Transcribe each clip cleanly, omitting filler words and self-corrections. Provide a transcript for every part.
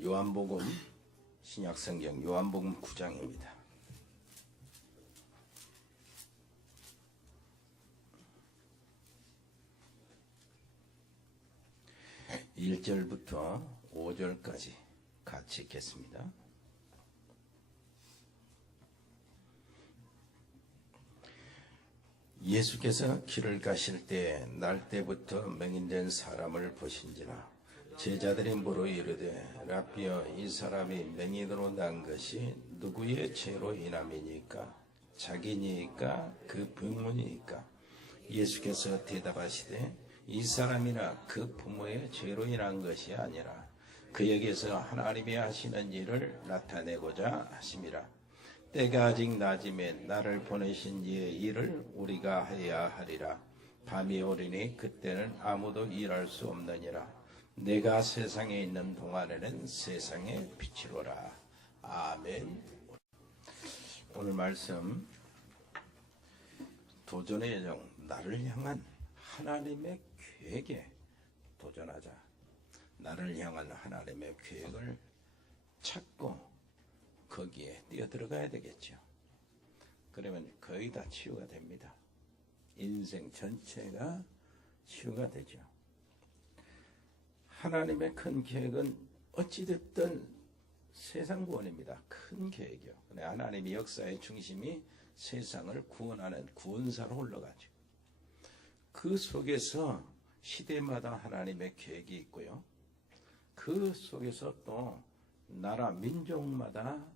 오늘은 요한복음 신약성경 요한복음 9장입니다. (1절부터) (5절까지) 같이 읽겠습니다. 예수께서 길을 가실 때 날때부터 맹인된 사람을 보신지라. 제자들이 물어 이르되 라삐여, 이 사람이 맹인으로 난 것이 누구의 죄로 인함이니까? 자기니까 그 부모니까? 예수께서 대답하시되 이 사람이나 그 부모의 죄로 인한 것이 아니라 그에게서 하나님이 하시는 일을 나타내고자 하심이라. 때가 아직 낮음에 나를 보내신 이의 일을 우리가 해야 하리라. 밤이 오리니 그때는 아무도 일할 수 없느니라. 내가 세상에 있는 동안에는 세상의 빛이로라. 아멘. 오늘 말씀, 도전의 여정, 나를 향한 하나님의 계획에 도전하자. 나를 향한 하나님의 계획을 찾고 거기에 뛰어들어가야 되겠죠. 그러면 거의 다 치유가 됩니다. 인생 전체가 치유가 되죠. 하나님의 큰 계획은 어찌됐든 세상 구원입니다. 큰 계획이요. 하나님의 역사의 중심이 세상을 구원하는 구원사로 올라가죠. 그 속에서 시대마다 하나님의 계획이 있고요. 그 속에서 또 나라 민족마다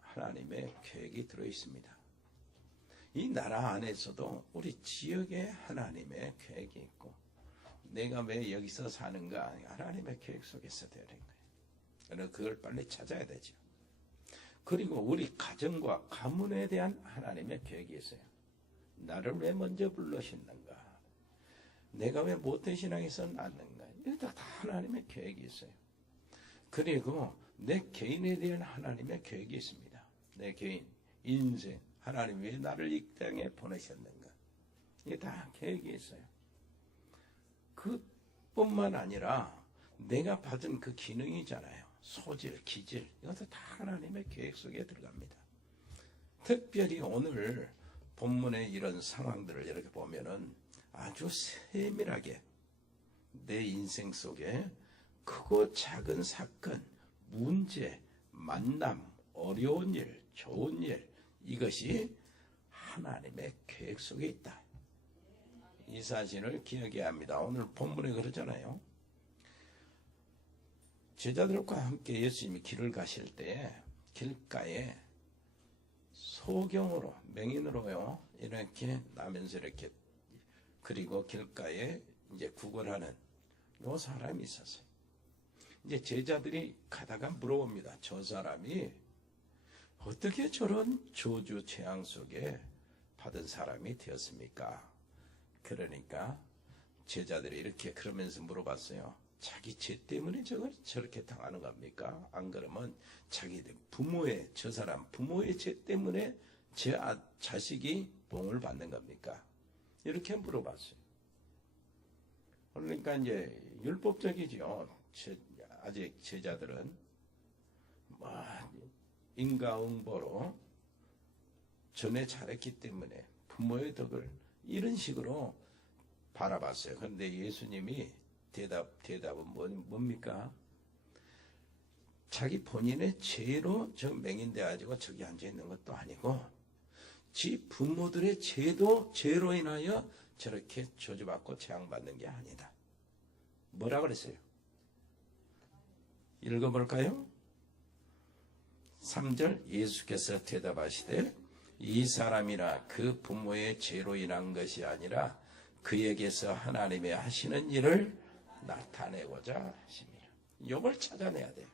하나님의 계획이 들어있습니다. 이 나라 안에서도 우리 지역에 하나님의 계획이 있고, 내가 왜 여기서 사는가? 하나님의 계획 속에서 되는 거예요. 그래서 그걸 빨리 찾아야 되죠. 그리고 우리 가정과 가문에 대한 하나님의 계획이 있어요. 나를 왜 먼저 불러셨는가? 내가 왜 모태신앙에서 낳는가? 이거 다 하나님의 계획이 있어요. 그리고 내 개인에 대한 하나님의 계획이 있습니다. 내 개인, 인생, 하나님 왜 나를 이 땅에 보내셨는가? 이게 다 계획이 있어요. 그뿐만 아니라 내가 받은 그 기능이잖아요. 소질, 기질, 이것도 다 하나님의 계획 속에 들어갑니다. 특별히 오늘 본문의 이런 상황들을 이렇게 보면은 아주 세밀하게 내 인생 속에 크고 작은 사건, 문제, 만남, 어려운 일, 좋은 일, 이것이 하나님의 계획 속에 있다. 이 사실을 기억해야 합니다. 오늘 본문에 그러잖아요. 제자들과 함께 예수님이 길을 가실 때 길가에 소경으로, 맹인으로요, 이렇게 나면서 이렇게, 그리고 길가에 이제 구걸하는 요 사람이 있었어요. 이제 제자들이 가다가 물어봅니다. 저 사람이 어떻게 저런 저주 재앙 속에 받은 사람이 되었습니까? 그러니까 제자들이 이렇게 그러면서 물어봤어요. 자기 죄 때문에 저걸 저렇게 당하는 겁니까? 안 그러면 자기 부모의, 저 사람 부모의 죄 때문에 제 자식이 봉을 받는 겁니까? 이렇게 물어봤어요. 그러니까 이제 율법적이죠. 아직 제자들은 인과응보로 전에 잘했기 때문에 부모의 덕을 이런 식으로 바라봤어요. 그런데 예수님이 대답은 뭡니까? 자기 본인의 죄로 저 맹인돼 가지고 저기 앉아 있는 것도 아니고, 지 부모들의 죄로 인하여 저렇게 저주받고 재앙받는 게 아니다. 뭐라 그랬어요? 읽어볼까요? 3절, 예수께서 대답하시되 이 사람이나 그 부모의 죄로 인한 것이 아니라 그에게서 하나님의 하시는 일을 나타내고자 하십니다. 이걸 찾아내야 돼요.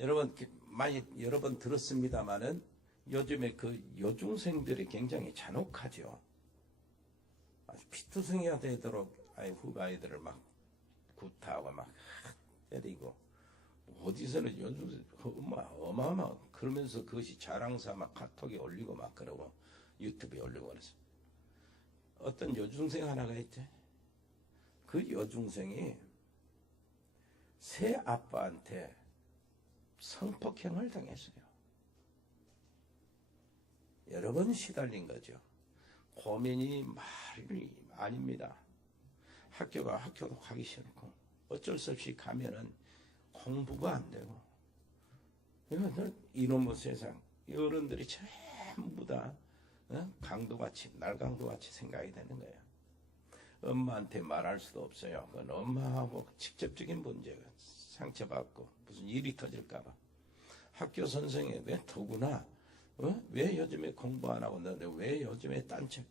여러분, 많이 여러 번 들었습니다마는 요즘에 그 여중생들이 굉장히 잔혹하죠. 아주 피투성이가 되도록 후배 아이들을 막 구타하고 막 때리고, 어디서는 여중생 어마어마, 그러면서 그것이 자랑삼아 카톡에 올리고 막 그러고 유튜브에 올리고 그래서 어떤 여중생 하나가 있대. 그 여중생이 새 아빠한테 성폭행을 당했어요. 여러 번 시달린 거죠. 고민이 말이 아닙니다. 학교도 가기 싫고 어쩔 수 없이 가면은 공부가 안 되고 이놈의 세상 어른들이 전부 다 강도같이 날강도같이 생각이 되는 거예요. 엄마한테 말할 수도 없어요. 그건 엄마하고 직접적인 문제가 상처받고 무슨 일이 터질까 봐. 학교 선생님이 더구나 왜 요즘에 공부 안 하고 너네 왜 요즘에 딴책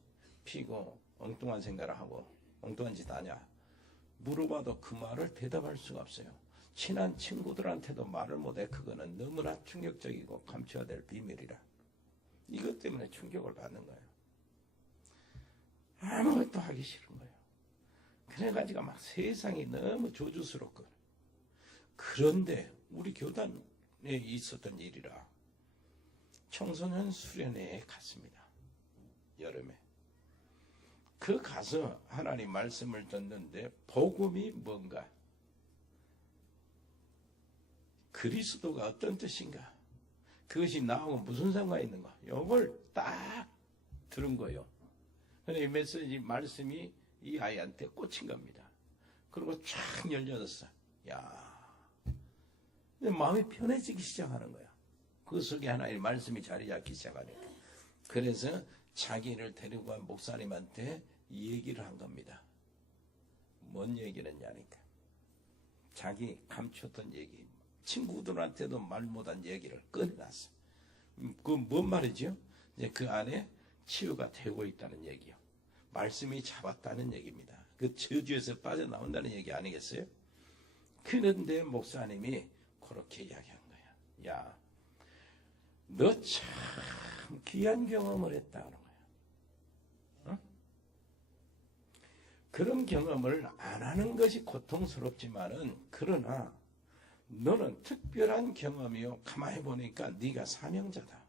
피고 엉뚱한 생각을 하고 엉뚱한 짓 하냐 물어봐도 그 말을 대답할 수가 없어요. 친한 친구들한테도 말을 못해. 그거는 너무나 충격적이고 감춰야 될 비밀이라. 이것 때문에 충격을 받는 거예요. 아무것도 하기 싫은 거예요. 그래가지고 막 세상이 너무 조주스럽고. 그런데 우리 교단에 있었던 일이라 청소년 수련회에 갔습니다. 여름에. 그 가서 하나님 말씀을 듣는데 복음이 뭔가, 그리스도가 어떤 뜻인가, 그것이 나하고 무슨 상관이 있는가, 이걸 딱 들은 거예요. 근데 이 메시지 말씀이 이 아이한테 꽂힌 겁니다. 그리고 쫙 열려졌어. 야, 마음이 편해지기 시작하는 거야. 그 속에 하나님 말씀이 자리 잡기 시작하니까. 그래서 자기를 데리고 간 목사님한테 얘기를 한 겁니다. 뭔 얘기를 했냐니까. 자기 감췄던 얘기, 친구들한테도 말 못한 얘기를 꺼내놨어. 그 뭔 말이죠? 이제 그 안에 치유가 되고 있다는 얘기요. 말씀이 잡았다는 얘기입니다. 그 저주에서 빠져나온다는 얘기 아니겠어요? 그런데 목사님이 그렇게 이야기한 거야. 야, 너 참 귀한 경험을 했다는 거야. 어? 그런 경험을 안 하는 것이 고통스럽지만은, 그러나 너는 특별한 경험이요. 가만히 보니까 네가 사명자다.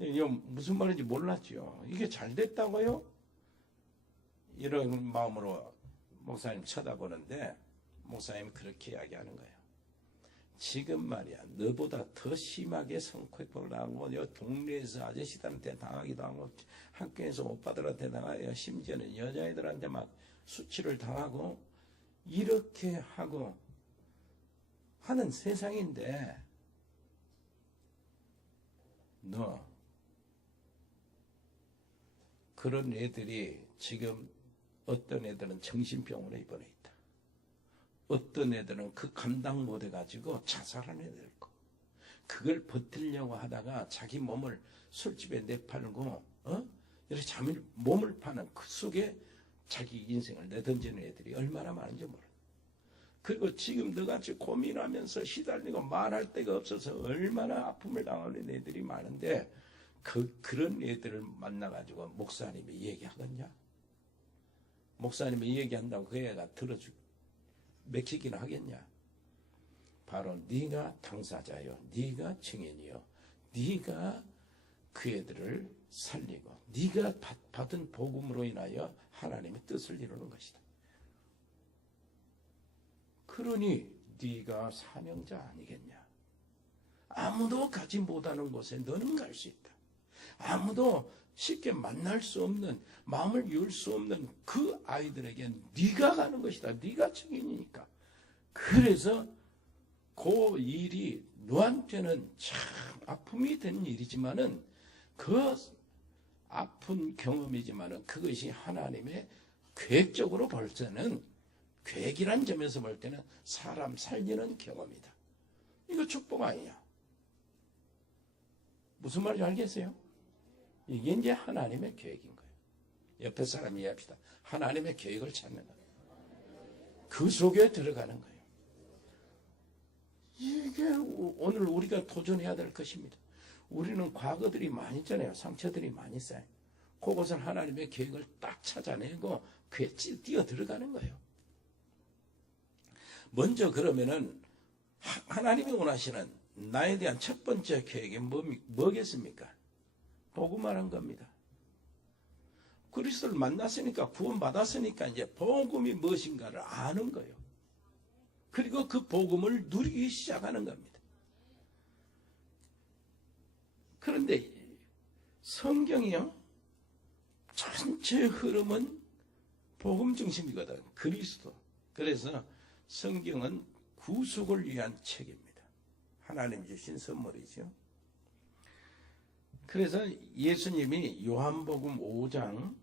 이거 무슨 말인지 몰랐죠. 이게 잘 됐다고요? 이런 마음으로 목사님 쳐다보는데 목사님 그렇게 이야기하는 거예요. 지금 말이야, 너보다 더 심하게 성폭행을 당하고 동네에서 아저씨들한테 당하기도 하고 학교에서 오빠들한테 당하고 심지어는 여자애들한테 막 수치를 당하고 이렇게 하고 하는 세상인데, 너 그런 애들이 지금 어떤 애들은 정신병원에 입원해 있다. 어떤 애들은 그 감당 못해가지고 자살한 애들 있고, 그걸 버티려고 하다가 자기 몸을 술집에 내팔고 이렇게 몸을 파는 그 속에 자기 인생을 내던지는 애들이 얼마나 많은지 몰라. 그리고 지금 너같이 고민하면서 시달리고 말할 데가 없어서 얼마나 아픔을 당하는 애들이 많은데, 그런 애들을 만나가지고 목사님이 얘기하겠냐? 목사님이 얘기한다고 그 애가 맥히기는 하겠냐? 바로 네가 당사자요, 네가 증인이요, 네가 그 애들을 살리고 네가 받은 복음으로 인하여 하나님의 뜻을 이루는 것이다. 그러니 네가 사명자 아니겠냐? 아무도 가지 못하는 곳에 너는 갈 수 있다. 아무도 쉽게 만날 수 없는, 마음을 열 수 없는 그 아이들에게 네가 가는 것이다. 네가 증인이니까. 그래서 그 일이 너한테는 참 아픔이 된 일이지만은, 그 아픈 경험이지만은 그것이 하나님의 계획적으로 볼 때는, 계획이란 점에서 볼 때는 사람 살리는 경험이다. 이거 축복 아니냐? 무슨 말인지 알겠어요? 이게 이제 하나님의 계획인 거예요. 옆에 사람 이해합시다. 하나님의 계획을 찾는 거예요. 그 속에 들어가는 거예요. 이게 오늘 우리가 도전해야 될 것입니다. 우리는 과거들이 많이 있잖아요. 상처들이 많이 있어요. 그것을 하나님의 계획을 딱 찾아내고 그에 뛰어 들어가는 거예요. 먼저 그러면은 하나님이 원하시는 나에 대한 첫 번째 계획이 뭐겠습니까? 복음하는 겁니다. 그리스도를 만났으니까, 구원받았으니까 이제 복음이 무엇인가를 아는 거예요. 그리고 그 복음을 누리기 시작하는 겁니다. 그런데 성경이요, 전체 흐름은 복음 중심이거든. 그리스도. 그래서 성경은 구속을 위한 책입니다. 하나님 주신 선물이죠. 그래서 예수님이 요한복음 5장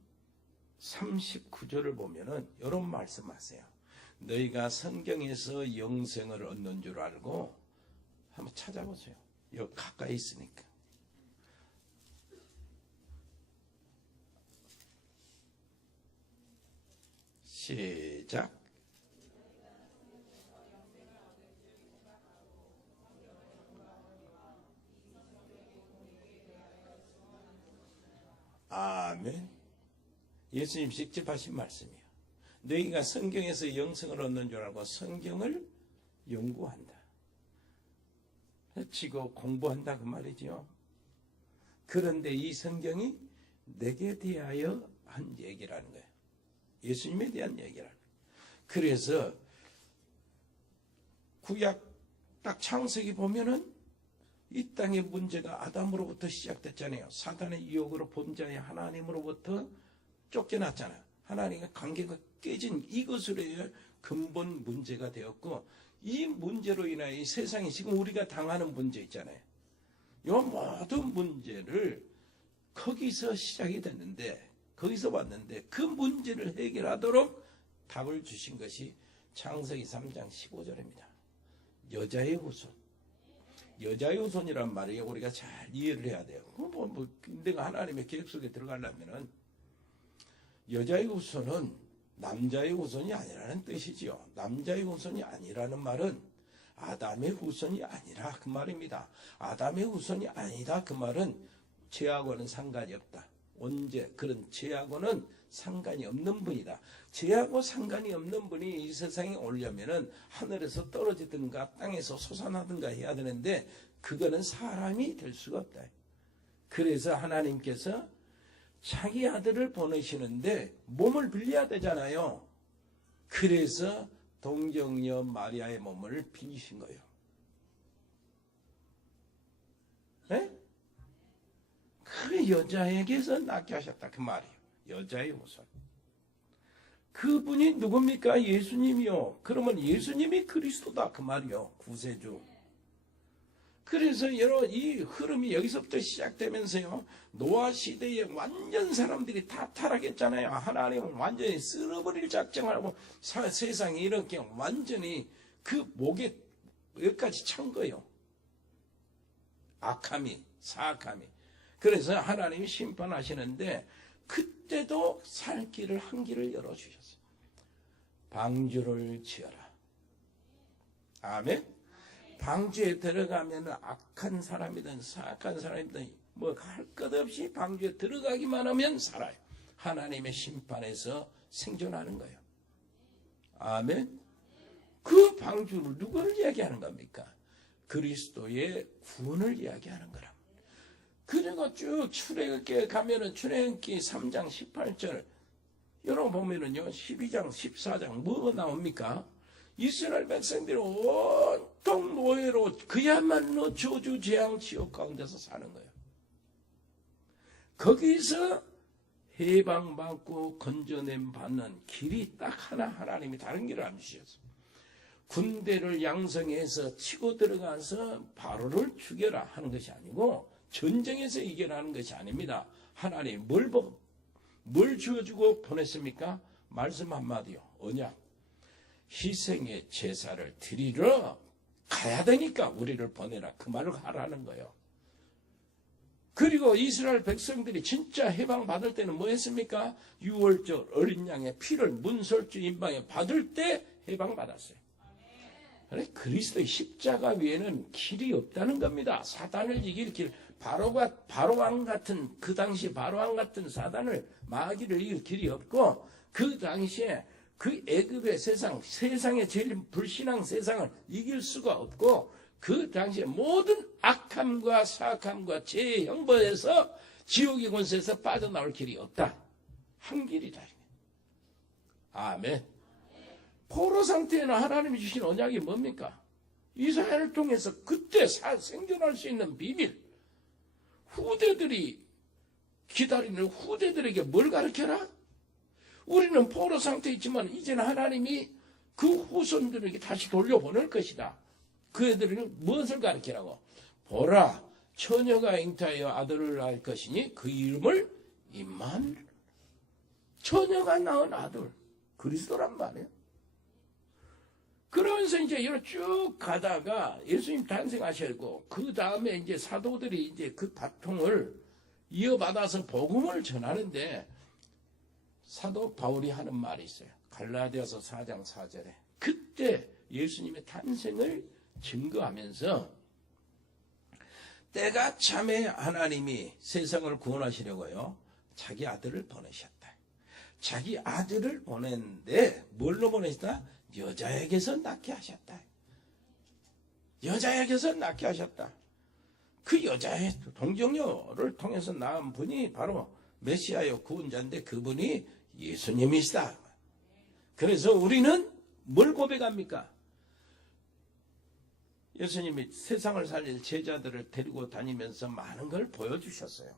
39절을 보면은 이런 말씀하세요. 너희가 성경에서 영생을 얻는 줄 알고 한번 찾아보세요. 여기 가까이 있으니까. 시작. 아멘. 예수님 직접 하신 말씀이에요. 너희가 성경에서 영생을 얻는 줄 알고 성경을 연구한다. 치고 공부한다 그 말이죠. 그런데 이 성경이 내게 대하여 한 얘기라는 거예요. 예수님에 대한 얘기라는 거예요. 그래서 구약 딱 창세기 보면은 이 땅의 문제가 아담으로부터 시작됐잖아요. 사단의 유혹으로 범죄의 하나님으로부터 쫓겨났잖아요. 하나님과 관계가 깨진 이것으로의 근본 문제가 되었고, 이 문제로 인하여 이 세상이 지금 우리가 당하는 문제 있잖아요. 이 모든 문제를 거기서 시작이 됐는데, 거기서 왔는데 그 문제를 해결하도록 답을 주신 것이 창세기 3장 15절입니다. 여자의 후손. 여자의 후손이란 말이 우리가 잘 이해를 해야 돼요. 내가 하나님의 계획 속에 들어가려면은 여자의 후손은 남자의 후손이 아니라는 뜻이지요. 남자의 후손이 아니라는 말은 아담의 후손이 아니라 그 말입니다. 아담의 후손이 아니다 그 말은 죄하고는 상관이 없다. 언제 그런 죄하고는 상관이 없는 분이다. 죄하고 상관이 없는 분이 이 세상에 오려면은 하늘에서 떨어지든가 땅에서 솟아나든가 해야 되는데 그거는 사람이 될 수가 없다. 그래서 하나님께서 자기 아들을 보내시는데 몸을 빌려야 되잖아요. 그래서 동정녀 마리아의 몸을 빌리신 거예요. 네? 그 여자에게서 낳게 하셨다 그 말이에요. 여자의 후손. 그분이 누굽니까? 예수님이요. 그러면 예수님이 그리스도다 그 말이요. 구세주. 그래서 여러 이 흐름이 여기서부터 시작되면서요. 노아 시대에 완전 사람들이 다 타락했잖아요. 하나님은 완전히 쓸어버릴 작정하고 세상이 이렇게 완전히 그 목에 여기까지 찬 거예요. 악함이, 사악함이. 그래서 하나님이 심판하시는데 그때도 살 길을 한 길을 열어주셨어요. 방주를 지어라. 아멘. 방주에 들어가면 악한 사람이든 사악한 사람이든 뭐 할 것 없이 방주에 들어가기만 하면 살아요. 하나님의 심판에서 생존하는 거예요. 아멘. 그 방주를 누구를 이야기하는 겁니까? 그리스도의 구원을 이야기하는 거라. 그리고 쭉 출애굽기에 가면은 출애굽기 3장 18절 여러분 보면은요 12장 14장 뭐가 나옵니까? 이스라엘 백성들이 온통 노예로 그야말로 저주 재앙 지옥 가운데서 사는 거예요. 거기서 해방받고 건져냄 받는 길이 딱 하나 하나님이 다른 길을 안 주셨어요. 군대를 양성해서 치고 들어가서 바로를 죽여라 하는 것이 아니고 전쟁에서 이겨라는 것이 아닙니다. 하나님 뭘 주어주고 보냈습니까? 말씀 한마디요. 언약. 희생의 제사를 드리러 가야 되니까 우리를 보내라. 그 말을 하라는 거예요. 그리고 이스라엘 백성들이 진짜 해방받을 때는 뭐 했습니까? 유월절 어린 양의 피를 문설주 임방에 받을 때 해방받았어요. 그래, 그리스도의 십자가 위에는 길이 없다는 겁니다. 사단을 이길 길. 바로왕 같은 그 당시 바로왕 같은 사단을 마귀를 이길 길이 없고 그 당시에 그 애굽의 세상의 제일 불신앙 세상을 이길 수가 없고 그 당시에 모든 악함과 사악함과 죄의 형벌에서 지옥의 권세에서 빠져나올 길이 없다. 한 길이다. 아멘. 포로 상태에는 하나님이 주신 언약이 뭡니까? 이스라엘을 통해서 그때 생존할 수 있는 비밀. 후대들이 기다리는 후대들에게 뭘 가르쳐라? 우리는 포로 상태에 있지만 이제는 하나님이 그 후손들에게 다시 돌려보낼 것이다. 그 애들은 무엇을 가르치라고? 보라, 처녀가 잉타하여 아들을 낳을 것이니 그 이름을 임마누엘. 처녀가 낳은 아들, 그리스도란 말이에요. 그러면서 이제 이렇게 쭉 가다가 예수님 탄생하셨고, 그 다음에 이제 사도들이 이제 그 바통을 이어받아서 복음을 전하는데, 사도 바울이 하는 말이 있어요. 갈라디아서 4장 4절에. 그때 예수님의 탄생을 증거하면서, 때가 참에 하나님이 세상을 구원하시려고요, 자기 아들을 보내셨다. 자기 아들을 보냈는데, 뭘로 보내셨다? 여자에게서 낳게 하셨다. 여자에게서 낳게 하셨다. 그 여자의 동정녀를 통해서 낳은 분이 바로 메시아요 구원자인데 그분이 예수님이시다. 그래서 우리는 뭘 고백합니까? 예수님이 세상을 살릴 제자들을 데리고 다니면서 많은 걸 보여주셨어요.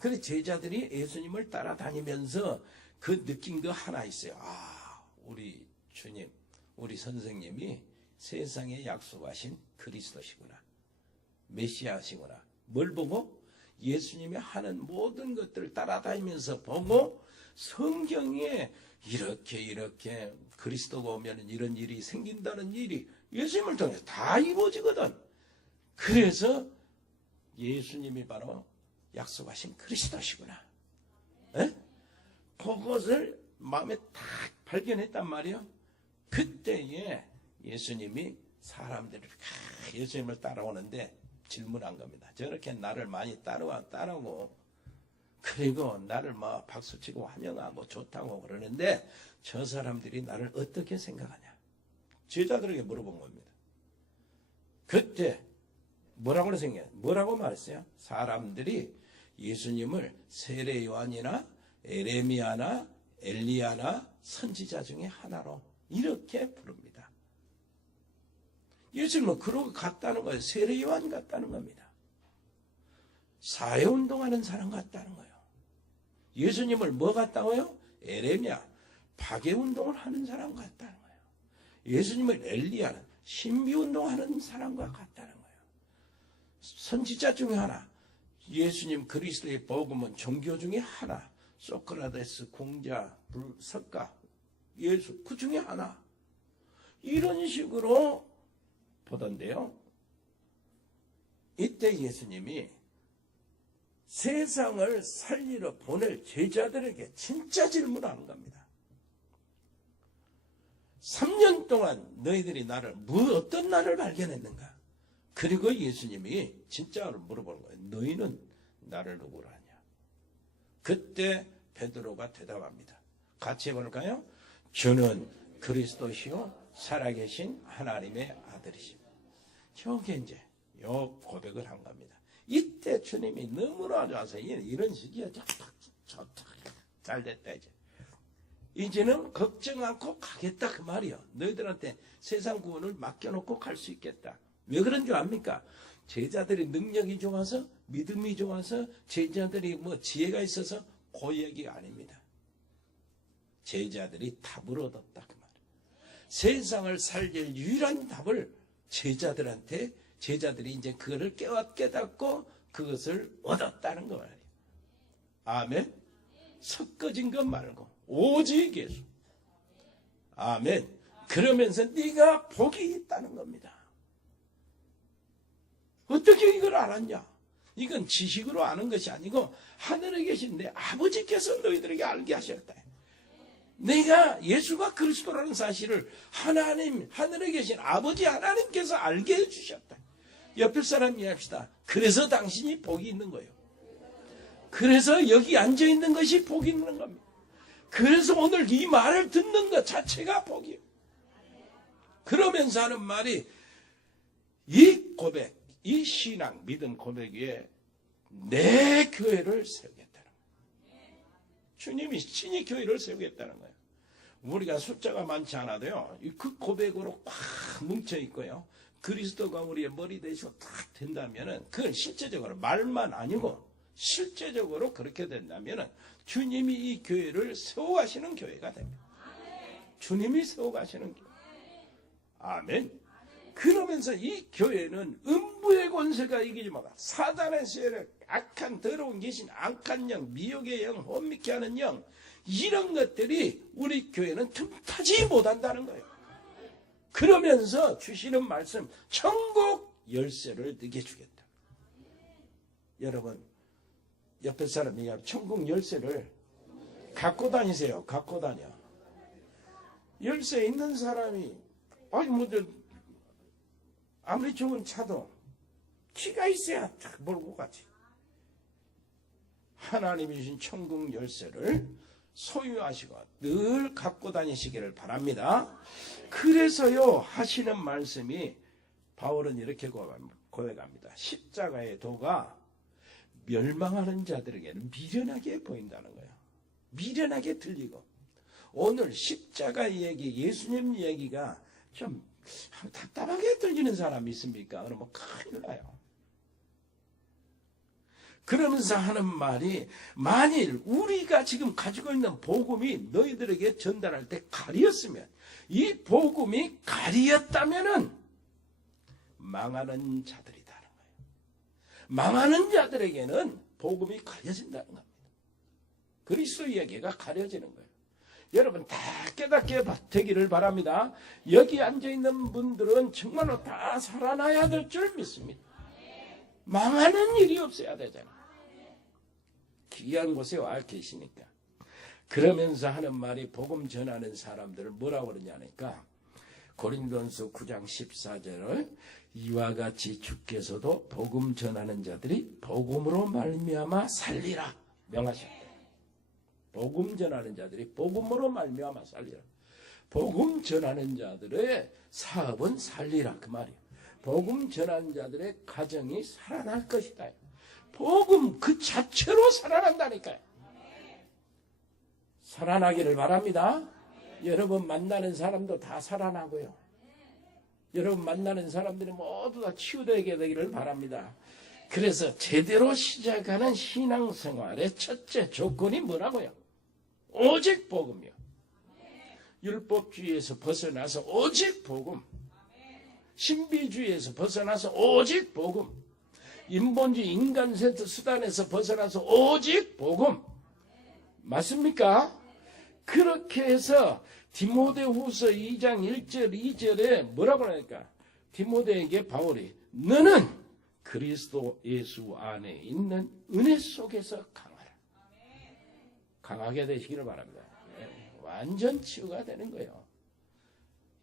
그래서 제자들이 예수님을 따라다니면서 그 느낀 거 하나 있어요. 아, 우리 주님, 우리 선생님이 세상에 약속하신 그리스도시구나. 메시아시구나. 뭘 보고? 예수님이 하는 모든 것들을 따라다니면서 보고 성경에 이렇게 그리스도가 오면 이런 일이 생긴다는 일이 예수님을 통해서 다 이루어지거든. 그래서 예수님이 바로 약속하신 그리스도시구나. 에? 그것을 마음에 딱 발견했단 말이에요. 그때에 예수님이 사람들이 예수님을 따라오는데 질문한 겁니다. 저렇게 나를 많이 따라오고 그리고 나를 막 박수치고 환영하고 좋다고 그러는데 저 사람들이 나를 어떻게 생각하냐? 제자들에게 물어본 겁니다. 그때 뭐라고 말했어요? 사람들이 예수님을 세례 요한이나 에레미야나 엘리야나 선지자 중에 하나로 이렇게 부릅니다. 예수님은 그러고 같다는 거예요. 세례 요한 같다는 겁니다. 사회운동하는 사람 같다는 거예요. 예수님을 뭐 같다고요? 에레미야, 파괴운동을 하는 사람 같다는 거예요. 예수님을 엘리야는 신비운동하는 사람과 같다는 거예요. 선지자 중에 하나, 예수님 그리스도의 복음은 종교 중에 하나, 소크라테스, 공자, 석가, 예수 그 중에 하나. 이런 식으로 보던데요. 이때 예수님이 세상을 살리러 보낼 제자들에게 진짜 질문하는 겁니다. 3년 동안 너희들이 어떤 나를 발견했는가? 그리고 예수님이 진짜로 물어보는 거예요. 너희는 나를 누구로 하냐? 그때 베드로가 대답합니다. 같이 해볼까요? 주는 그리스도시요 살아계신 하나님의 아들이십니다. 저게 이제 요 고백을 한 겁니다. 이때 주님이 너무나 좋아서 이런 식이야. 좋다. 잘 됐다 이제. 이제는 걱정 않고 가겠다 그 말이요. 너희들한테 세상 구원을 맡겨놓고 갈 수 있겠다. 왜 그런 줄 압니까? 제자들이 능력이 좋아서 믿음이 좋아서 제자들이 지혜가 있어서 그 얘기가 아닙니다. 제자들이 답을 얻었다 그 말이에요. 세상을 살릴 유일한 답을 제자들이 이제 그거를 깨닫고 그것을 얻었다는 거 말이에요. 아멘. 섞어진 것 말고 오직 예수. 아멘. 그러면서 네가 복이 있다는 겁니다. 어떻게 이걸 알았냐? 이건 지식으로 아는 것이 아니고 하늘에 계신 내 아버지께서 너희들에게 알게 하셨다. 내가 예수가 그리스도라는 사실을 하늘에 계신 아버지 하나님께서 알게 해주셨다. 옆에 사람 이해합시다. 그래서 당신이 복이 있는 거예요. 그래서 여기 앉아있는 것이 복이 있는 겁니다. 그래서 오늘 이 말을 듣는 것 자체가 복이에요. 그러면서 하는 말이 이 고백, 이 신앙, 믿음 고백 위에 내 교회를 세우겠다는 거예요. 주님이 친히 교회를 세우겠다는 거예요. 우리가 숫자가 많지 않아도요, 그 고백으로 꽉 뭉쳐 있고요, 그리스도가 우리의 머리 되시고 딱 된다면은, 그건 실제적으로 말만 아니고 실제적으로 그렇게 된다면은 주님이 이 교회를 세워가시는 교회가 됩니다. 주님이 세워가시는 교회. 아멘. 그러면서 이 교회는 음부의 권세가 이기지 못하, 사단의 세력, 악한 더러운 귀신, 악한 영, 미혹의 영, 혼미케 하는 영, 이런 것들이 우리 교회는 틈타지 못한다는 거예요. 그러면서 주시는 말씀, 천국 열쇠를 너게 주겠다. 여러분, 옆에 사람이 천국 열쇠를 갖고 다니세요. 갖고 다녀. 열쇠 있는 사람이 아무리 좋은 차도 키가 있어야 딱 몰고 가지. 하나님이 주신 천국 열쇠를 소유하시고 늘 갖고 다니시기를 바랍니다. 그래서요, 하시는 말씀이 바울은 이렇게 고백합니다. 십자가의 도가 멸망하는 자들에게는 미련하게 보인다는 거예요. 미련하게 들리고, 오늘 십자가 얘기, 예수님 얘기가 좀 답답하게 들리는 사람이 있습니까? 그러면 큰일 나요. 그러면서 하는 말이, 만일 우리가 지금 가지고 있는 복음이 너희들에게 전달할 때 가리었으면, 이 복음이 가리었다면은 망하는 자들이다는 거예요. 망하는 자들에게는 복음이 가려진다는 겁니다. 그리스도 얘기가 가려지는 거예요. 여러분 다 깨닫게 되기를 바랍니다. 여기 앉아있는 분들은 정말로 다 살아나야 될 줄 믿습니다. 망하는 일이 없어야 되잖아요. 귀한 곳에 와 계시니까. 그러면서 하는 말이, 복음 전하는 사람들을 뭐라고 그러냐니까, 고린도전서 9장 14절을 이와 같이 주께서도 복음 전하는 자들이 복음으로 말미암아 살리라 명하셨다. 복음 전하는 자들이 복음으로 말미암아 살리라. 복음 전하는 자들의 사업은 살리라, 그 말이에요. 복음 전하는 자들의 가정이 살아날 것이다. 복음 그 자체로 살아난다니까요. 살아나기를 바랍니다. 여러분 만나는 사람도 다 살아나고요. 여러분 만나는 사람들이 모두 다 치유되게 되기를 바랍니다. 그래서 제대로 시작하는 신앙생활의 첫째 조건이 뭐라고요? 오직 복음이요. 율법주의에서 벗어나서 오직 복음. 신비주의에서 벗어나서 오직 복음. 인본주의 인간 수단에서 벗어나서 오직 복음. 맞습니까? 그렇게 해서 디모데후서 2장 1절 2절에 뭐라고 하니까, 디모데에게 바울이 너는 그리스도 예수 안에 있는 은혜 속에서 강하라. 강하게 되시기를 바랍니다. 완전 치유가 되는 거예요.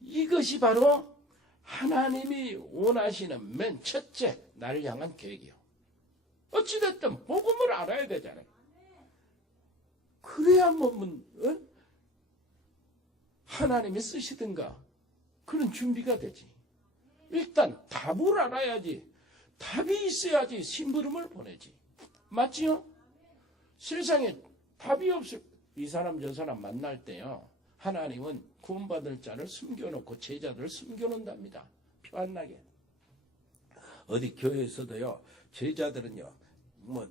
이것이 바로 하나님이 원하시는 맨 첫째 나를 향한 계획이요. 어찌됐든 복음을 알아야 되잖아요. 그래야 하나님이 쓰시든가 그런 준비가 되지. 일단 답을 알아야지. 답이 있어야지 심부름을 보내지. 맞지요? 세상에 답이 없을, 이 사람 저 사람 만날 때요, 하나님은 구원받을 자를 숨겨놓고 제자들을 숨겨놓는답니다. 표 안 나게. 어디 교회에서도요, 제자들은요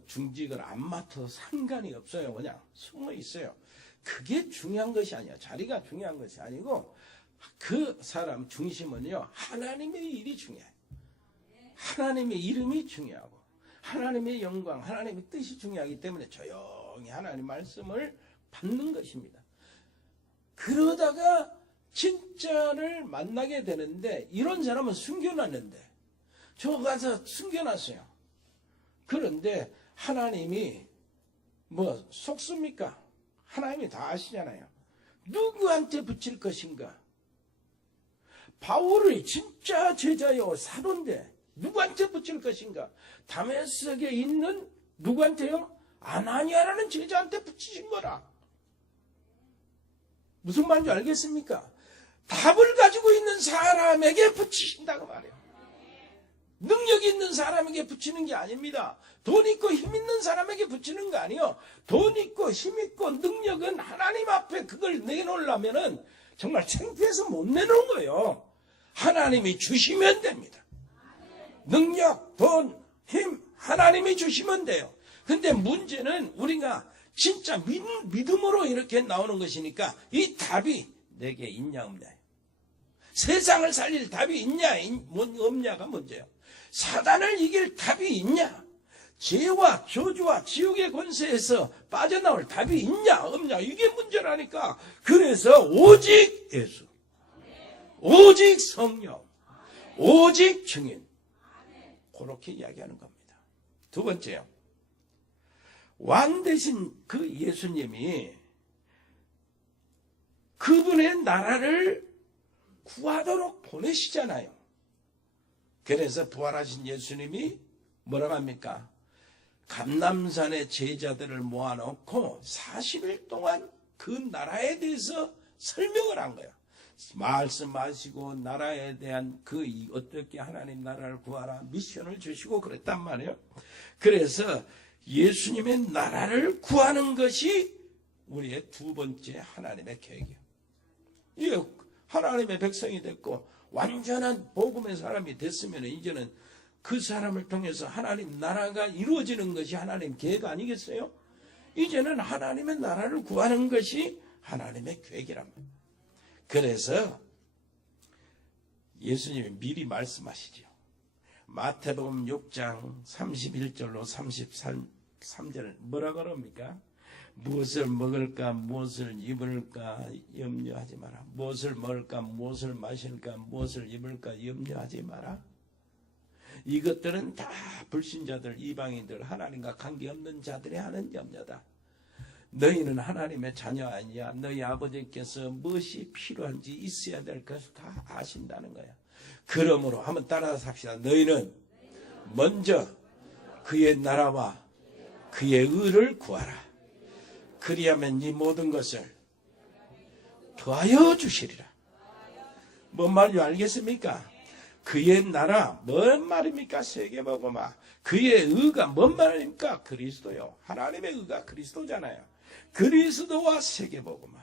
중직을 안 맡아도 상관이 없어요. 그냥 숨어 있어요. 그게 중요한 것이 아니야. 자리가 중요한 것이 아니고 그 사람 중심은요, 하나님의 일이 중요해요. 하나님의 이름이 중요하고 하나님의 영광, 하나님의 뜻이 중요하기 때문에 조용히 하나님 말씀을 받는 것입니다. 그러다가 진짜를 만나게 되는데, 이런 사람은 숨겨놨는데, 저 가서 숨겨놨어요. 그런데 하나님이 속습니까? 하나님이 다 아시잖아요. 누구한테 붙일 것인가? 바울이 진짜 제자요, 사도인데 누구한테 붙일 것인가? 다메섹에 있는 누구한테요? 아나니아라는 제자한테 붙이신 거라. 무슨 말인지 알겠습니까? 답을 가지고 있는 사람에게 붙이신다고 말해요. 능력 있는 사람에게 붙이는 게 아닙니다. 돈 있고 힘 있는 사람에게 붙이는 거 아니에요. 돈 있고 힘 있고 능력은 하나님 앞에 그걸 내놓으려면은 정말 창피해서 못 내놓은 거예요. 하나님이 주시면 됩니다. 능력, 돈, 힘 하나님이 주시면 돼요. 근데 문제는 우리가 진짜 믿음으로 이렇게 나오는 것이니까 이 답이 내게 있냐 없냐. 세상을 살릴 답이 있냐 없냐가 문제예요. 사단을 이길 답이 있냐. 죄와 저주와 지옥의 권세에서 빠져나올 답이 있냐 없냐. 이게 문제라니까. 그래서 오직 예수, 오직 성령, 오직 증인, 그렇게 이야기하는 겁니다. 두 번째요. 왕 대신 그 예수님이 그분의 나라를 구하도록 보내시잖아요. 그래서 부활하신 예수님이 뭐라고 합니까? 감람산에 제자들을 모아놓고 40일 동안 그 나라에 대해서 설명을 한 거예요. 말씀하시고 나라에 대한 그 어떻게 하나님 나라를 구하라 미션을 주시고 그랬단 말이에요. 그래서 예수님의 나라를 구하는 것이 우리의 두 번째 하나님의 계획이에요. 이게 하나님의 백성이 됐고 완전한 복음의 사람이 됐으면 이제는 그 사람을 통해서 하나님 나라가 이루어지는 것이 하나님 계획 아니겠어요? 이제는 하나님의 나라를 구하는 것이 하나님의 계획이란 말이에요. 그래서 예수님이 미리 말씀하시죠. 마태복음 6장 31절로 33절 뭐라 그럽니까? 무엇을 먹을까 무엇을 입을까 염려하지 마라. 무엇을 먹을까 무엇을 마실까 무엇을 입을까 염려하지 마라. 이것들은 다 불신자들 이방인들 하나님과 관계없는 자들이 하는 염려다. 너희는 하나님의 자녀 아니냐. 너희 아버지께서 무엇이 필요한지 있어야 될 것을 다 아신다는 거야. 그러므로 한번 따라서 합시다. 너희는 먼저 그의 나라와 그의 의를 구하라. 그리하면 이 모든 것을 더하여 주시리라. 뭔 말인지 알겠습니까? 그의 나라 뭔 말입니까? 세계복음화. 그의 의가 뭔 말입니까? 그리스도요. 하나님의 의가 그리스도잖아요. 그리스도와 세계복음화.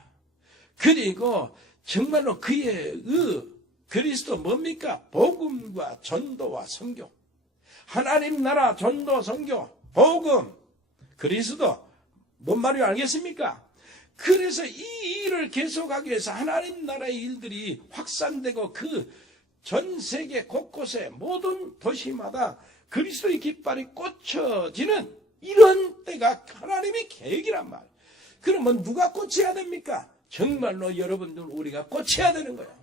그리고 정말로 그의 의 그리스도 뭡니까? 복음과 전도와 선교. 하나님 나라 전도 선교 복음 그리스도 뭔 말인지 알겠습니까? 그래서 이 일을 계속하기 위해서 하나님 나라의 일들이 확산되고 그 전 세계 곳곳에 모든 도시마다 그리스도의 깃발이 꽂혀지는 이런 때가 하나님의 계획이란 말이에요. 그러면 누가 꽂혀야 됩니까? 정말로 여러분들 우리가 꽂혀야 되는 거예요.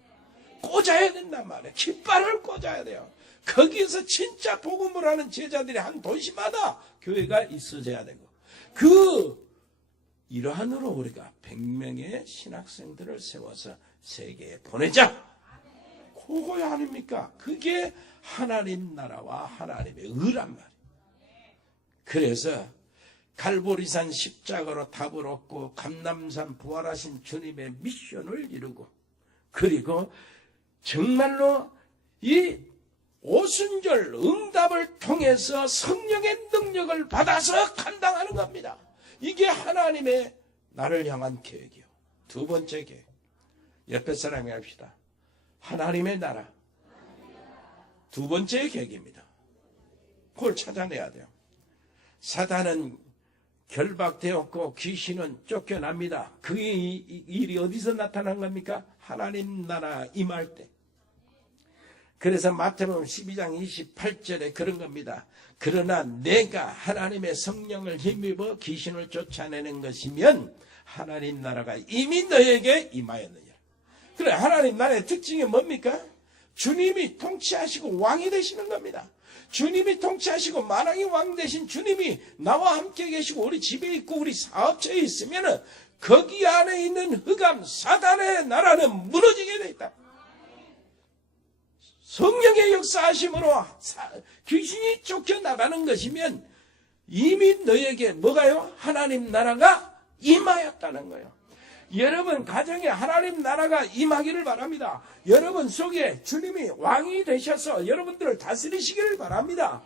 꽂아야 된단 말이에요. 깃발을 꽂아야 돼요. 거기에서 진짜 복음을 하는 제자들이 한 도시마다 교회가 있어져야 되고 그 일환으로 우리가 100명의 신학생들을 세워서 세계에 보내자. 그거야 아닙니까? 그게 하나님 나라와 하나님의 의란 말이에요. 그래서 갈보리산 십자가로 답을 얻고 감람산 부활하신 주님의 미션을 이루고 그리고 정말로 이 오순절 응답을 통해서 성령의 능력을 받아서 감당하는 겁니다. 이게 하나님의 나를 향한 계획이요. 두 번째 계획. 옆에 사람이 합시다. 하나님의 나라. 두 번째 계획입니다. 그걸 찾아내야 돼요. 사단은 결박되었고 귀신은 쫓겨납니다. 그 일이 어디서 나타난 겁니까? 하나님 나라 임할 때. 그래서 마태복음 12장 28절에 그런 겁니다. 그러나 내가 하나님의 성령을 힘입어 귀신을 쫓아내는 것이면 하나님 나라가 이미 너에게 임하였느니라. 그래 하나님 나라의 특징이 뭡니까? 주님이 통치하시고 왕이 되시는 겁니다. 주님이 통치하시고 만왕의 왕 되신 주님이 나와 함께 계시고 우리 집에 있고 우리 사업처에 있으면 거기 안에 있는 흑암 사단의 나라는 무너지게 돼 있다. 성령의 역사하심으로 귀신이 쫓겨나가는 것이면 이미 너에게 뭐가요? 하나님 나라가 임하였다는 거예요. 여러분 가정에 하나님 나라가 임하기를 바랍니다. 여러분 속에 주님이 왕이 되셔서 여러분들을 다스리시기를 바랍니다.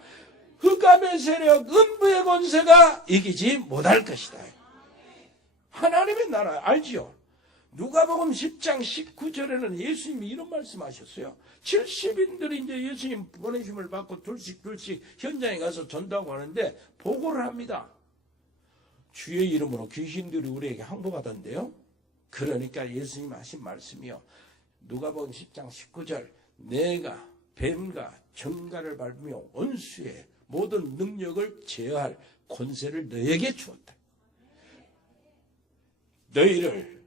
흑암의 세력, 음부의 권세가 이기지 못할 것이다. 하나님의 나라 알지요? 누가복음 10장 19절에는 예수님이 이런 말씀하셨어요. 70인들이 이제 예수님 보내심을 받고 둘씩 현장에 가서 전도하고 하는데 보고를 합니다. 주의 이름으로 귀신들이 우리에게 항복하던데요. 그러니까 예수님 하신 말씀이요. 누가복음 10장 19절 내가 뱀과 정갈을 밟으며 원수의 모든 능력을 제어할 권세를 너에게 주었다. 너희를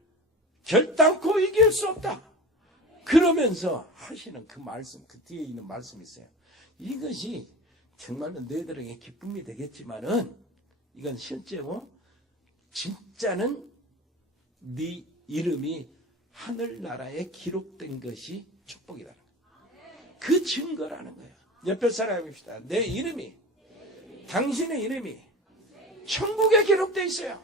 결단코 이길 수 없다. 그러면서 하시는 그 말씀, 그 뒤에 있는 말씀이 있어요. 이것이 정말로 너희들에게 기쁨이 되겠지만은 이건 실제로 진짜는 네 이름이 하늘나라에 기록된 것이 축복이라는 거예요. 그 증거라는 거예요. 옆에 사람이 봅시다. 내 이름이, 당신의 이름이 천국에 기록되어 있어요.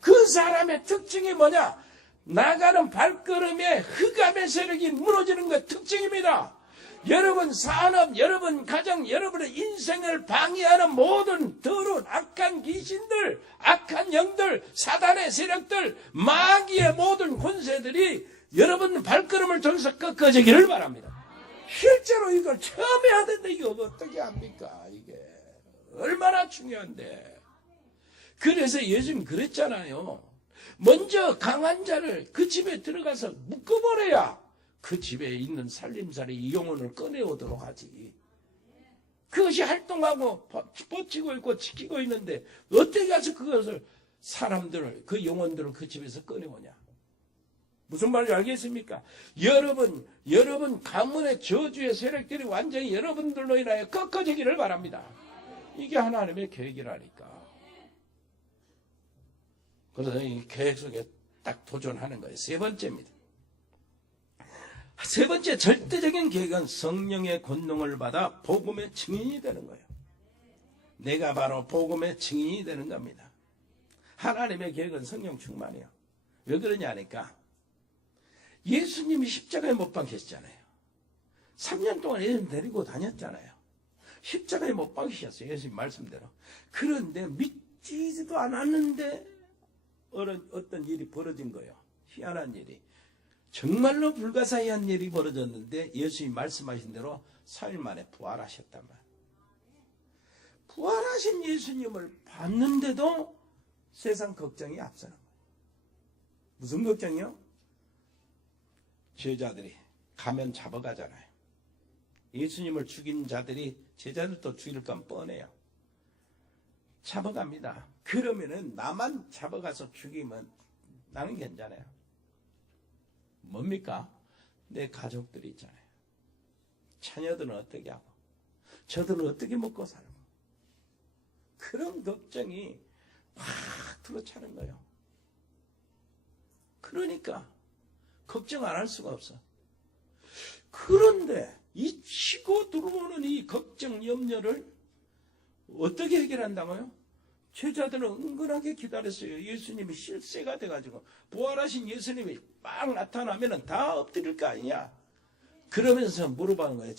그 사람의 특징이 뭐냐? 나가는 발걸음에 흑암의 세력이 무너지는 것 특징입니다. 여러분 산업, 여러분 가정, 여러분의 인생을 방해하는 모든 더러운 악한 귀신들, 악한 영들, 사단의 세력들, 마귀의 모든 권세들이 여러분 발걸음을 통해서 꺾어지기를 바랍니다. 실제로 이걸 처음 해야 되는데 이거 어떻게 합니까? 이게 얼마나 중요한데. 그래서 예수님 그랬잖아요. 먼저 강한 자를 그 집에 들어가서 묶어버려야 그 집에 있는 살림살이 이 영혼을 꺼내오도록 하지. 그것이 활동하고 버티고 있고 지키고 있는데 어떻게 가서 그것을 사람들을 그 영혼들을 그 집에서 꺼내오냐. 무슨 말인지 알겠습니까? 여러분 가문의 저주의 세력들이 완전히 여러분들로 인하여 꺾어지기를 바랍니다. 이게 하나님의 계획이라니까. 그래서 이 계획 속에 딱 도전하는 거예요. 세 번째입니다. 세 번째 절대적인 계획은 성령의 권능을 받아 복음의 증인이 되는 거예요. 내가 바로 복음의 증인이 되는 겁니다. 하나님의 계획은 성령 충만이에요. 왜 그러냐 하니까 예수님이 십자가에 못 박히셨잖아요. 3년 동안 예수님 데리고 다녔잖아요. 십자가에 못 박히셨어요. 예수님 말씀대로. 그런데 믿지도 않았는데 어떤 일이 벌어진 거예요. 희한한 일이. 정말로 불가사의한 일이 벌어졌는데 예수님이 말씀하신 대로 4일 만에 부활하셨단 말이에요. 부활하신 예수님을 봤는데도 세상 걱정이 앞서는 거예요. 무슨 걱정이요? 제자들이 가면 잡아가잖아요. 예수님을 죽인 자들이 제자들도 죽일 건 뻔해요. 잡아갑니다. 그러면은 나만 잡아가서 죽이면 나는 괜찮아요. 뭡니까? 내 가족들이 있잖아요. 자녀들은 어떻게 하고 저들은 어떻게 먹고 살고 그런 걱정이 확 들어차는 거예요. 그러니까 걱정 안 할 수가 없어. 그런데 이 치고 들어오는 이 걱정 염려를 어떻게 해결한다고요? 제자들은 은근하게 기다렸어요. 예수님이 실세가 돼가지고 부활하신 예수님이 막 나타나면 다 엎드릴 거 아니냐. 그러면서 물어보는 거예요.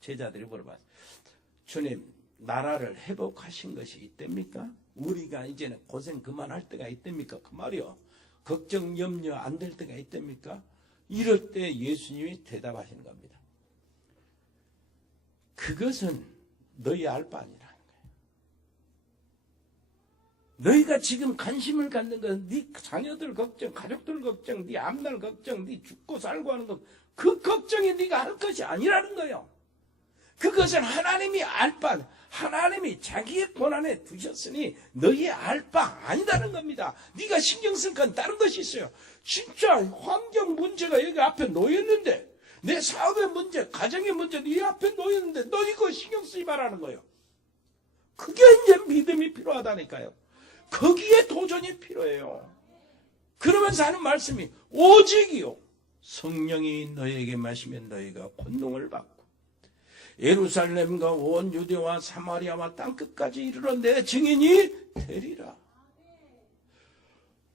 제자들이 물어봤어요. 주님 나라를 회복하신 것이 있답니까? 우리가 이제는 고생 그만할 때가 있답니까? 그 말이요. 걱정 염려 안 될 때가 있답니까? 이럴 때 예수님이 대답하시는 겁니다. 그것은 너희 알 바 아니라는 거예요. 너희가 지금 관심을 갖는 건 네 자녀들 걱정, 가족들 걱정, 네 앞날 걱정, 네 죽고 살고 하는 것, 그 걱정이 네가 할 것이 아니라는 거예요. 그것은 하나님이 알 바, 하나님이 자기의 권한에 두셨으니 너희 알 바 아니라는 겁니다. 네가 신경 쓸 건 다른 것이 있어요. 진짜 환경 문제가 여기 앞에 놓였는데 내 사업의 문제, 가정의 문제 네 앞에 놓였는데 너 이거 신경 쓰지 말라는 거예요. 그게 이제 믿음이 필요하다니까요. 거기에 도전이 필요해요. 그러면서 하는 말씀이 오직이요 성령이 너에게 마시면 너희가 권능을 받고 예루살렘과 온 유대와 사마리아와 땅끝까지 이르러 내 증인이 되리라.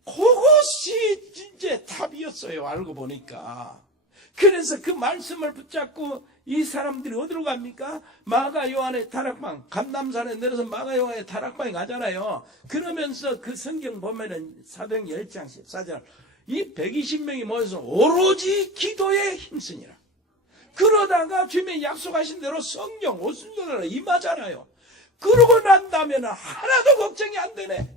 그것이 진짜 답이었어요. 알고 보니까. 그래서 그 말씀을 붙잡고 이 사람들이 어디로 갑니까? 마가 요한의 다락방, 감남산에 내려서 마가 요한의 다락방에 가잖아요. 그러면서 그 성경 보면은 사도행전 1장 14절 이 120명이 모여서 오로지 기도에 힘쓰니라. 그러다가 주님이 약속하신 대로 성령 오순절에 임하잖아요. 그러고 난 다음에는 하나도 걱정이 안 되네.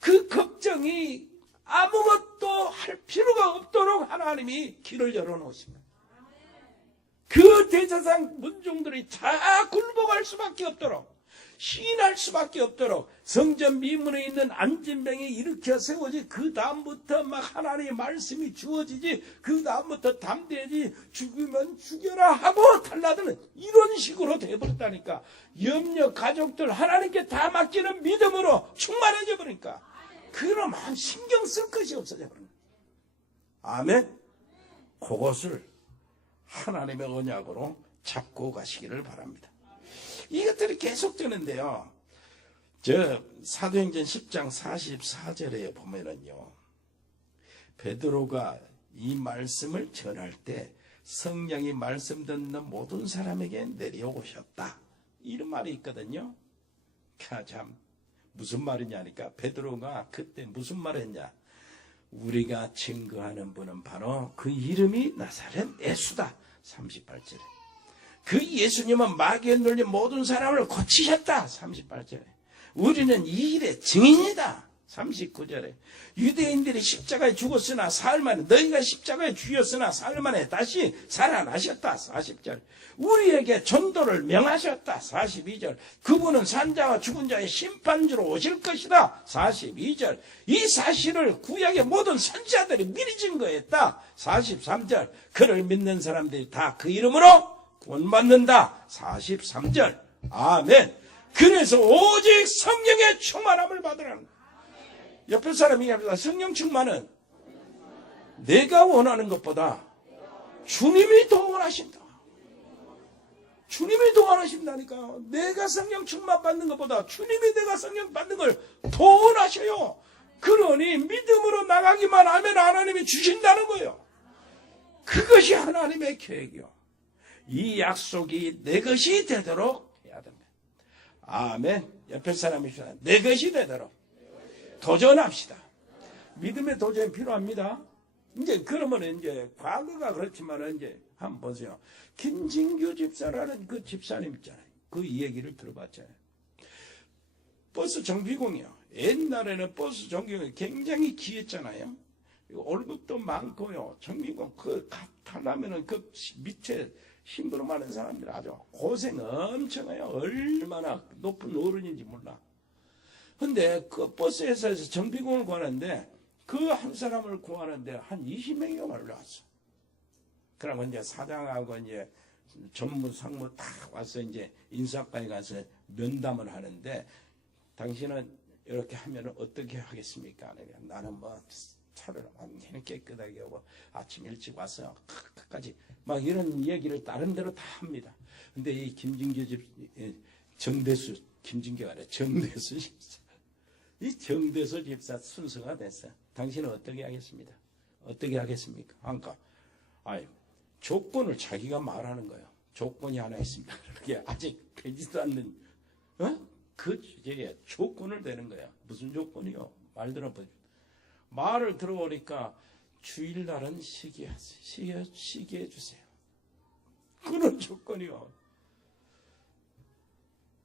그 걱정이 아무것도 할 필요가 없도록 하나님이 길을 열어놓으십니다. 그 대제사장 문중들이 다 굴복할 수밖에 없도록, 시인할 수밖에 없도록 성전 미문에 있는 안진병이 일으켜 세워지, 그 다음부터 막 하나님의 말씀이 주어지지, 그 다음부터 담대해지, 죽으면 죽여라 하고 달라드는 이런 식으로 돼버렸다니까. 염려 가족들 하나님께 다 맡기는 믿음으로 충만해져 버리니까 그럼 한 신경 쓸 것이 없어져 버린 거예요. 아멘. 그것을 하나님의 언약으로 잡고 가시기를 바랍니다. 이것들이 계속되는데요. 저 사도행전 10장 44절에 보면은요, 베드로가 이 말씀을 전할 때 성령이 말씀 듣는 모든 사람에게 내려오셨다, 이런 말이 있거든요. 참 무슨 말이냐니까, 베드로가 그때 무슨 말했냐, 우리가 증거하는 분은 바로 그 이름이 나사렛 예수다. 38절에 그 예수님은 마귀에 눌린 모든 사람을 고치셨다. 38절에 우리는 이 일의 증인이다. 39절에 유대인들이 십자가에 죽었으나 사흘 만에, 너희가 십자가에 죽였으나 사흘 만에 다시 살아나셨다. 40절 우리에게 전도를 명하셨다. 42절 그분은 산자와 죽은 자의 심판주로 오실 것이다. 42절 이 사실을 구약의 모든 선지자들이 미리 증거했다. 43절 그를 믿는 사람들이 다 그 이름으로 구원받는다. 43절 아멘. 그래서 오직 성령의 충만함을 받으라는 거예요. 옆에 사람이 얘기합니다. 성령 충만은 내가 원하는 것보다 주님이 더 원하신다. 주님이 더 원하신다니까요. 내가 성령 충만 받는 것보다 주님이 내가 성령 받는 걸 더 원하셔요. 그러니 믿음으로 나가기만 하면 하나님이 주신다는 거예요. 그것이 하나님의 계획이요. 이 약속이 내 것이 되도록 해야 됩니다. 아멘. 옆에 사람이 내 것이 되도록 도전합시다. 믿음의 도전이 필요합니다. 이제 그러면 이제 과거가 그렇지만 이제 한번 보세요. 김진규 집사라는 그 집사님 있잖아요. 그 얘기를 들어봤잖아요. 버스 정비공이요. 옛날에는 버스 정비공이 굉장히 귀했잖아요. 월급도 많고요. 정비공 그 타려면은 그 밑에 힘들어 많은 사람들 아주 고생 엄청 해요. 얼마나 높은 어른인지 몰라. 근데 그 버스 회사에서 정비공을 구하는데 그 한 사람을 구하는데 한 20명이 올라왔어. 그러면 이제 사장하고 이제 전무 상무 다 와서 이제 인사과에 가서 면담을 하는데, 당신은 이렇게 하면 어떻게 하겠습니까? 나는 뭐 차를 완전히 깨끗하게 하고 아침 일찍 와서 끝까지 막 이런 얘기를 다른 데로 다 합니다. 근데 이 김진규 집 정대수, 김진규가 아니라 정대수 집사, 이 정대수 집사 순서가 됐어요. 당신은 어떻게 하겠습니까? 어떻게 하겠습니까? 그러니까 조건을 자기가 말하는 거예요. 조건이 하나 있습니다. 그게 아직 되지도 않는 그 주제에 조건을 대는 거야. 무슨 조건이요? 말 들어보죠. 말을 들어보니까 주일날은 쉬게 해주세요. 그런 조건이요.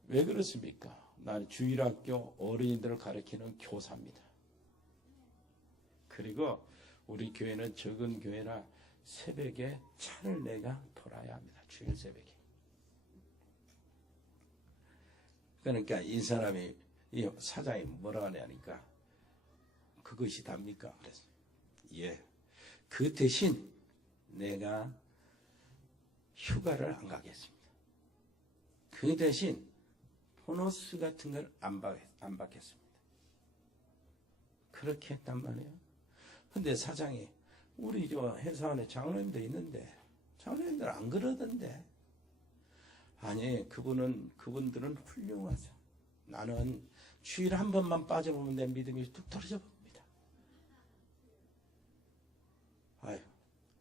왜 그렇습니까? 난 주일학교 어린이들을 가르치는 교사입니다. 그리고 우리 교회는 적은 교회라 새벽에 차를 내가 돌아야 합니다. 주일 새벽에. 그러니까 이 사람이, 이 사장이 뭐라 하냐니까, 그것이 답니까? 그래서 예. 그 대신 내가 휴가를 안 가겠습니다. 그 대신 보너스 같은 걸 안 받겠습니다. 그렇게 했단 말이에요. 근데 사장이, 우리 저 회사 안에 장로님도 있는데 장로님들 안 그러던데. 아니, 그분들은 훌륭하죠. 나는 주일 한 번만 빠져보면 내 믿음이 뚝 떨어져 봅니다.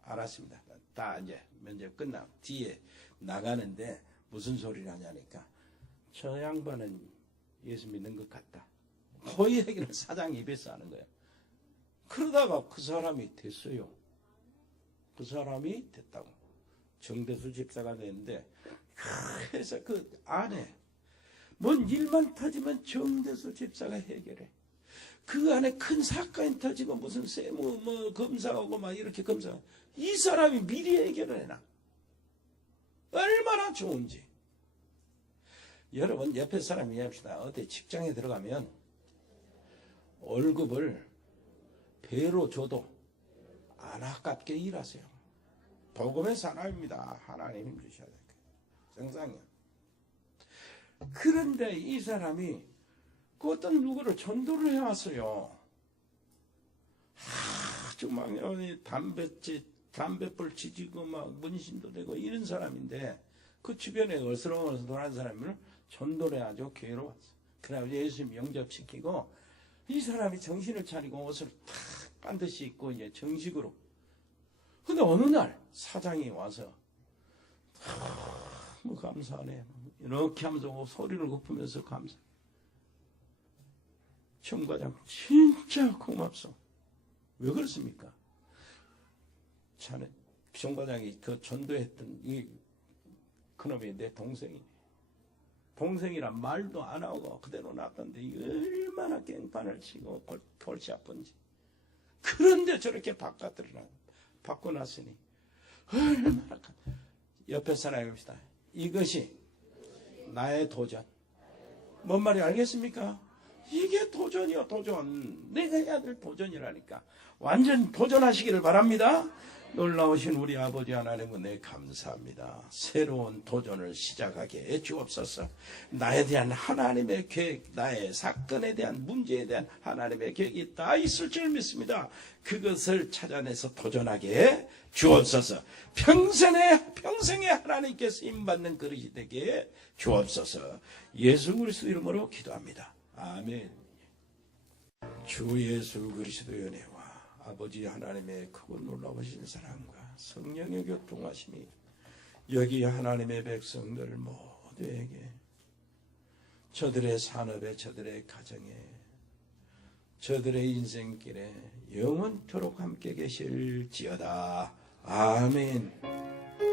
알았습니다. 다 이제 면접 끝나고 뒤에 나가는데 무슨 소리를 하냐니까 저 양반은 예수 믿는 것 같다. 그 얘기를 사장 입에서 하는 거예요. 그러다가 그 사람이 됐어요. 그 사람이 됐다고. 정대수 집사가 됐는데 그래서 그 안에 뭔 일만 터지면 정대수 집사가 해결해. 그 안에 큰 사건이 터지면 무슨 세무 뭐 검사하고 막 이렇게 검사. 이 사람이 미리 해결을 해놔. 얼마나 좋은지. 여러분 옆에 사람 이해합시다. 어디 직장에 들어가면 월급을 배로 줘도 안 아깝게 일하세요. 복음의 사람입니다. 하나님 힘주셔야 될 거예요. 정상이야. 그런데 이 사람이 그 어떤 누구를 전도를 해왔어요. 아주 막 담배불 지지고 막 문신도 되고 이런 사람인데 그 주변에 어슬렁어슬렁한 사람을 전도를 해가지고 교회로 왔어. 그래서 예수님 영접시키고 이 사람이 정신을 차리고 옷을 탁 반드시 입고 이제 정식으로. 근데 어느 날 사장이 와서 뭐 감사하네 이렇게 하면서 소리를 높이면서 감사. 청과장 진짜 고맙소. 왜 그렇습니까? 자네 청과장이 그 전도했던 이 그놈이 내 동생이. 동생이란 말도 안 하고 그대로 놨던데 얼마나 깽판을 치고 골치 아픈지. 그런데 저렇게 바깥으로 받고 났으니 얼마나. 옆에 사람이 봅시다. 이것이 나의 도전. 뭔 말이 알겠습니까? 이게 도전이요, 도전. 내가 해야 될 도전이라니까. 완전 도전하시기를 바랍니다. 놀라우신 우리 아버지 하나님 은혜 감사합니다. 새로운 도전을 시작하게 해 주옵소서. 나에 대한 하나님의 계획, 나의 사건에 대한 문제에 대한 하나님의 계획이 다 있을 줄 믿습니다. 그것을 찾아내서 도전하게 해 주옵소서. 평생에 하나님께 쓰임받는 그릇이 되게 해 주옵소서. 예수 그리스도 이름으로 기도합니다. 아멘. 주 예수 그리스도의 은혜와 아버지 하나님의 크고 놀라우신 사랑과 성령의 교통하심이 여기 하나님의 백성들 모두에게 저들의 산업에 저들의 가정에 저들의 인생길에 영원토록 함께 계실지어다. 아멘.